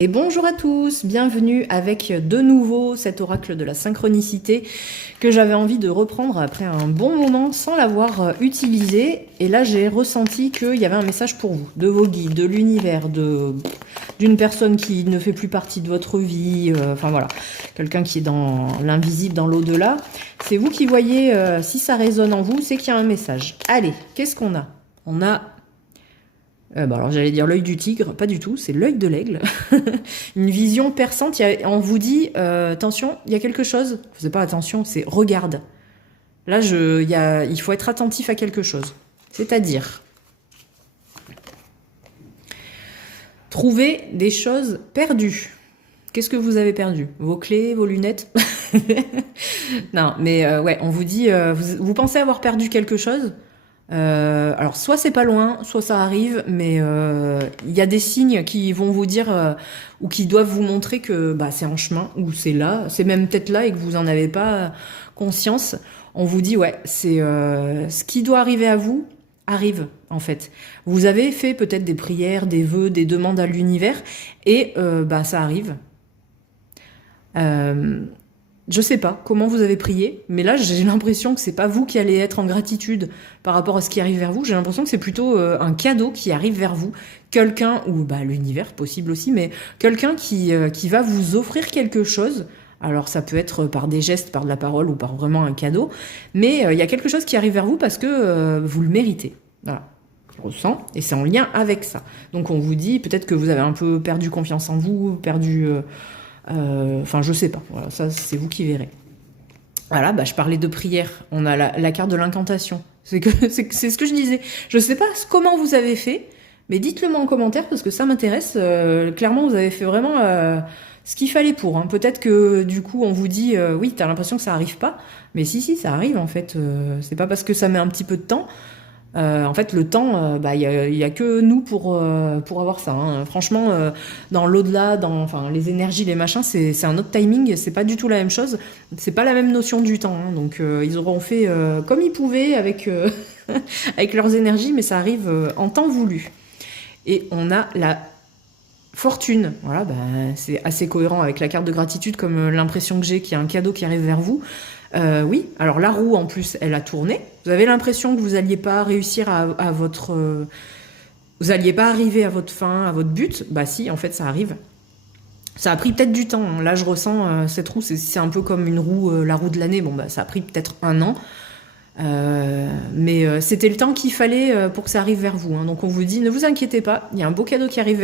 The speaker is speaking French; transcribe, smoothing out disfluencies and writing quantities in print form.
Et bonjour à tous, bienvenue avec de nouveau cet oracle de la synchronicité que j'avais envie de reprendre après un bon moment sans l'avoir utilisé. Et là j'ai ressenti qu'il y avait un message pour vous, de vos guides, de l'univers, d'une personne qui ne fait plus partie de votre vie, enfin voilà, quelqu'un qui est dans l'invisible, dans l'au-delà. C'est vous qui voyez si ça résonne en vous, c'est qu'il y a un message. Allez, qu'est-ce qu'on a? On a... alors j'allais dire l'œil du tigre, pas du tout, c'est l'œil de l'aigle. Une vision perçante, on vous dit, attention, il y a quelque chose, c'est pas attention, c'est regarde. Là, il faut être attentif à quelque chose. C'est-à-dire, trouver des choses perdues. Qu'est-ce que vous avez perdu? Vos clés, vos lunettes? Non, mais ouais, on vous dit, vous pensez avoir perdu quelque chose? Alors soit c'est pas loin, soit ça arrive, mais il y a des signes qui vont vous dire ou qui doivent vous montrer que bah, c'est en chemin, ou c'est là, c'est même peut-être là et que vous en avez pas conscience. On vous dit ouais, c'est ce qui doit arriver à vous arrive en fait. Vous avez fait peut-être des prières, des vœux, des demandes à l'univers et bah ça arrive. Je sais pas comment vous avez prié, mais là j'ai l'impression que c'est pas vous qui allez être en gratitude par rapport à ce qui arrive vers vous. J'ai l'impression que c'est plutôt un cadeau qui arrive vers vous, quelqu'un ou bah l'univers possible aussi, mais quelqu'un qui va vous offrir quelque chose. Alors ça peut être par des gestes, par de la parole ou par vraiment un cadeau, mais il y a quelque chose qui arrive vers vous parce que vous le méritez. Voilà. Je ressens, et c'est en lien avec ça. Donc on vous dit peut-être que vous avez un peu perdu confiance en vous, perdu enfin, je sais pas. Voilà, ça, c'est vous qui verrez. Voilà, bah, je parlais de prière. On a la carte de l'incantation. C'est ce que je disais. Je sais pas comment vous avez fait, mais dites-le moi en commentaire parce que ça m'intéresse. Clairement, vous avez fait vraiment ce qu'il fallait pour. Hein. Peut-être que du coup, on vous dit oui, t'as l'impression que ça arrive pas, mais si, ça arrive en fait. C'est pas parce que ça met un petit peu de temps. En fait, le temps, bah, y a que nous pour avoir ça. Hein. Franchement, dans l'au-delà, enfin, les énergies, les machins, c'est un autre timing. C'est pas du tout la même chose. C'est pas la même notion du temps. Hein. Donc, ils auront fait comme ils pouvaient avec avec leurs énergies, mais ça arrive en temps voulu. Et on a la fortune. Voilà, bah, c'est assez cohérent avec la carte de gratitude, comme l'impression que j'ai qu'il y a un cadeau qui arrive vers vous. Oui, alors la roue en plus, elle a tourné. Vous avez l'impression que vous n'alliez pas réussir à votre... vous n'alliez pas arriver à votre fin, à votre but. Bah si, en fait, ça arrive. Ça a pris peut-être du temps. Hein. Là, je ressens cette roue, c'est un peu comme une roue, la roue de l'année. Bon, bah ça a pris peut-être 1 an. Mais c'était le temps qu'il fallait pour que ça arrive vers vous. Hein. Donc on vous dit, ne vous inquiétez pas, il y a un beau cadeau qui arrive vers vous.